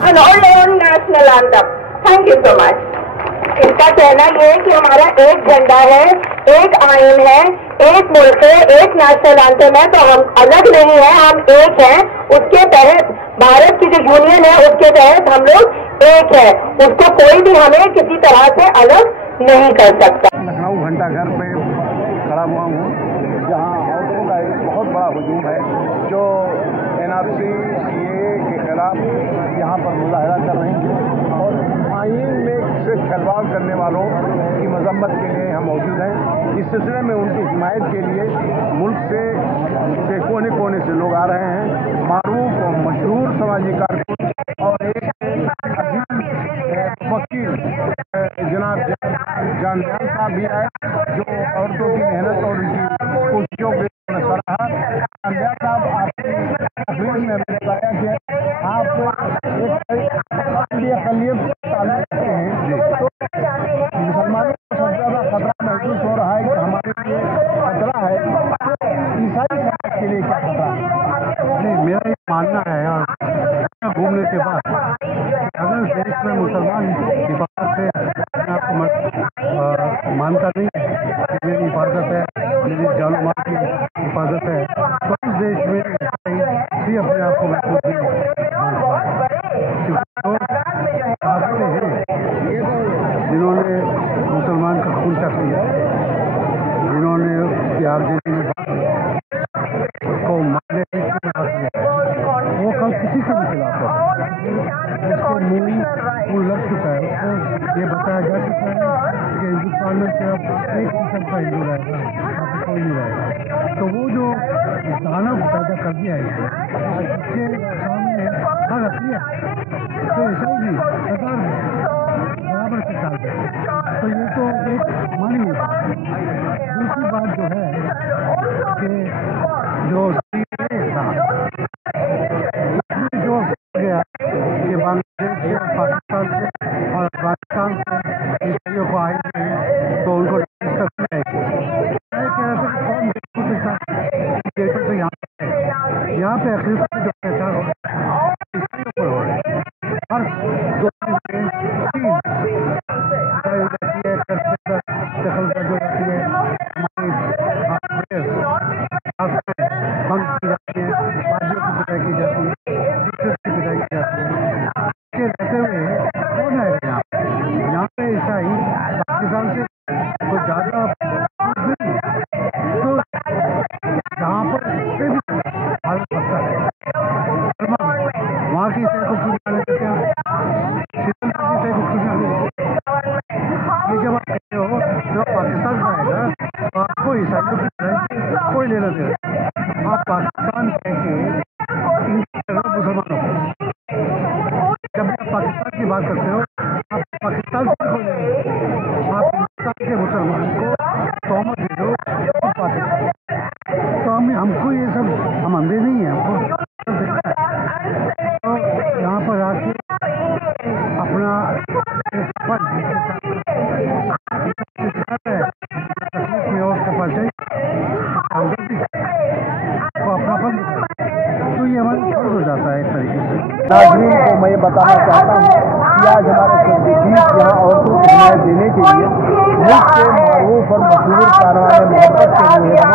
and our own national anthem. Thank you so much. इनका कहना ये है कि हमारा एक झंडा है, एक आइन है, एक मुल्क है, एक नेशनल एंथम है, तो हम अलग नहीं है, हम एक हैं। उसके तहत भारत की जो यूनियन है उसके तहत हम लोग एक है, उसको कोई भी हमें किसी तरह से अलग नहीं कर सकता। लखनऊ घंटाघर पे खड़ा हुआ हूँ जहाँ औरतों का एक बहुत बड़ा हुजूम है जो NRC CAA के खिलाफ यहाँ पर मुजाहरा कर रही हैं और आइन में से खिलवाड़ करने वालों की मजम्मत के लिए हम मौजूद हैं। इस सिलसिले में उनकी हिमायत के लिए मुल्क से कोने कोने से लोग आ रहे हैं। मारूफ और मशहूर समाजी कारकुन और एक वकील जनाब जान साहब भी आए जो औरतों की मेहनत और उनकी कोशिशों को सराहा। जान साहब आपकी तकरीर में हमें बताया कि आप एक अक़लियत से ताल्लुक़ रखते हैं, तो मुसलमानों को सबसे ज़्यादा खतरा महसूस हो रहा है कि हमारे लिए खतरा है, तो ईसाई समाज के लिए क्या खतरा है? नहीं, मेरा ये मानना है और घूमने के बाद अगर देश में मुसलमान हिफाजत से अपने आप को मानता नहीं है कि मेरी हिफाजत है, मेरी जानो माल की हिफाजत है, तो इस देश में भी अपने आप को महसूस नहीं हैं जिन्होंने मुसलमान का खून चख लिया, जिन्होंने प्यार देने में को मारने की वो कल किसी के भी खिलाफ है। उसको मुंह लग चुका है, उसको ये बताया जा चुका है कि हिंदुस्तान में सिर्फ एक किस्म का हिंदू रहेगा, बाकी कोई नहीं रहेगा। तो वो जो दानव पैदा कर दिया है उसके सामने हर अकलियत तो ऐसा भी सरकार बराबर से चलते हैं। तो ये तो एक मानी बात। दूसरी बात जो है कि जो जो गया कि बांग्लादेश से पाकिस्तान से और अफगानिस्तान से ईसाइयों को आएंगे तो उनको यहाँ पे अखिल जो कहता है ईसाइयों पर हो रहे हैं। हर 2 दिन में 3 हो जाती है, दखल कर जो जाती है, भंग की जाती है, बाजियों की पिटाई की जाती है, शिक्षक की पिटाई की जाती है। इसके रहते हुए कौन है यहाँ पे ईसाई पाकिस्तान से तो ज़्यादा नहीं, तो जहाँ पर इससे भी हालत पड़ता है वहाँ की ईसाई को क्यों निकाले देते हैं, श्रीलंका की ईसाई को क्यों निकाले देते हैं? ये जब आप कहते हो जब पाकिस्तान में आएगा तो आपको ईसाइयों की तरह कोई लेना देना। आप पाकिस्तान कह के मुसलमानों को जब आप पाकिस्तान की बात करते हो आप पाकिस्तान से कोई लेना, आप हिंदुस्तान के मुसलमान को तोहमत दे दो तो पाकिस्तान। तो हमको ये सब हम अंधे नहीं हैं, हमको दिखता है। तो यहाँ पर आके अपना एक पद में और उसके पास जाए तो अपना पद, तो ये हमारा फर्ज हो जाता है एक तरीके से। नाज़रीन को मैं बताना चाहता हूँ कि आज हमारे बीच यहाँ औरतों को हिमायत देने के लिए मुल्क के मारूफ और मशहूर कारवाने मोहब्बत के रहनुमा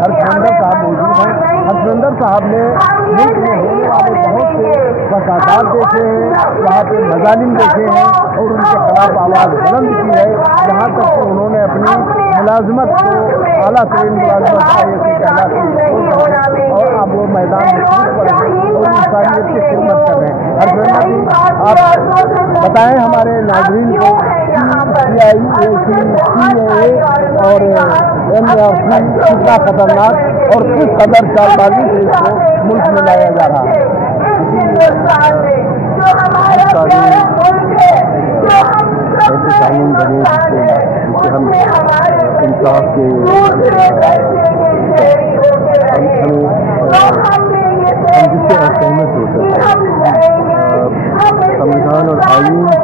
हरसिमंदर साहब मौजूद हैं। हरसिमंदर साहब ने मुल्क में होने वाले बहुत से फसादात देखे हैं, वहाँ पे मजालिम देखे हैं और उनके खिलाफ आवाज़ बुलंद की है। यहाँ तक कि उन्होंने अपनी मुलाजमत को आला तरीन मुलाजमत कहलाती और अब वो मैदान में कूद पड़े और इंसानियत की खिदमत कर रहे हैं। हरसिमंदर जी, आप बताएं हमारे नाज़रीन को CAA और NRC कितना खतरनाक और किस कदर चालबाजी से इसको मुल्क में लाया जा रहा है। ऐसे कानून बने जिससे हम इंसाफ के जिससे असहमत हो सकते हैं। संविधान और आइन के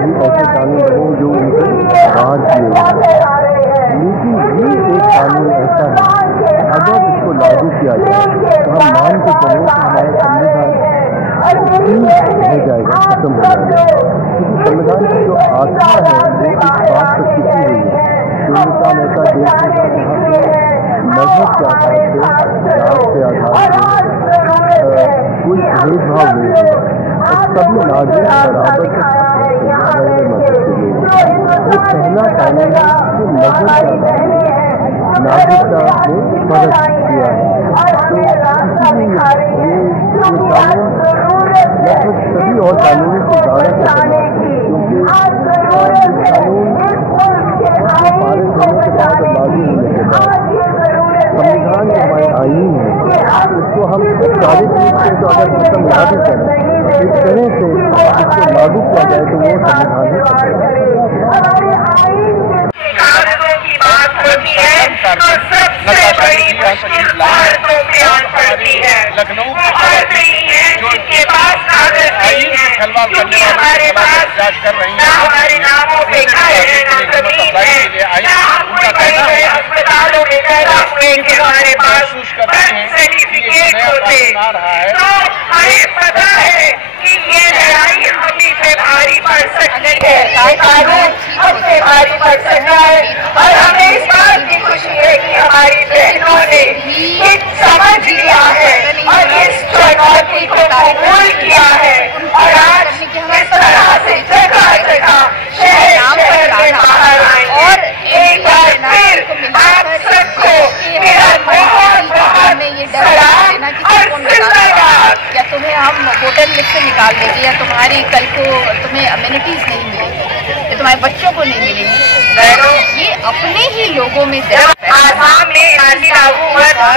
भी ऐसे कानून बने जो उनसे बाहर किए गए, लेकिन ये एक कानून ऐसा है अगर इसको लागू किया जाए तो हम मान के चलें कि हमारा संविधान रह जाएगा, खत्म हो जाएगा। क्योंकि संविधान की जो आत्मा है वो इस बात पर टिकी हुई है। हिंदुस्तान ऐसा देश होगा जहाँ पे मजहब के आधार से, जात के आधार से कोई भेदभाव नहीं होगा और सभी नागरिक बराबर से अलग मजहब के लोग। ये पहला कानून है जो मजहब के आधार पर नागरिकता में फर्क किया है। तो इसीलिए ये कानून लगभग सभी और कानूनों से ज़्यादा खतरनाक है, क्योंकि कानून पारित होने के बाद लागू होने के बाद संविधान जो हमारे आईन है उसको हम सारिक रूप से तो अगर खत्म ना भी करें, इस तरह से इसको लागू किया जाए तो वो संविधान है। लखनऊ जिनके पास आईन से खिलवाड़ करने वाले जांच कर रही है, हमारे नामों पे उनका कहना है अस्पतालों में हमारे पास सर्टिफिकेट होते तो हमें पता है कि ये लड़ाई हमें पे भारी पड़ सकती है, ये कानून हम पे भारी पड़ सकता है। और हमें इस बात की खुशी है कि हमारी बहनों ने समझ लिया है और इस चुनौती को कबूल किया है और आज इस तरह से जगह जगह शहर में बाहर आए और एक बार फिर आप सबको मेरा बहुत बहुत सलाम और जिंदाबाद। या तुम्हें हम वोटर लिस्ट से निकाल देंगे या तुम्हारी कल को तुम्हें अम्यूनिटीज नहीं मिलेंगी या तुम्हारे बच्चों को नहीं मिलेंगी। ये अपने ही लोगों में से आसाम में लागू हुआ था।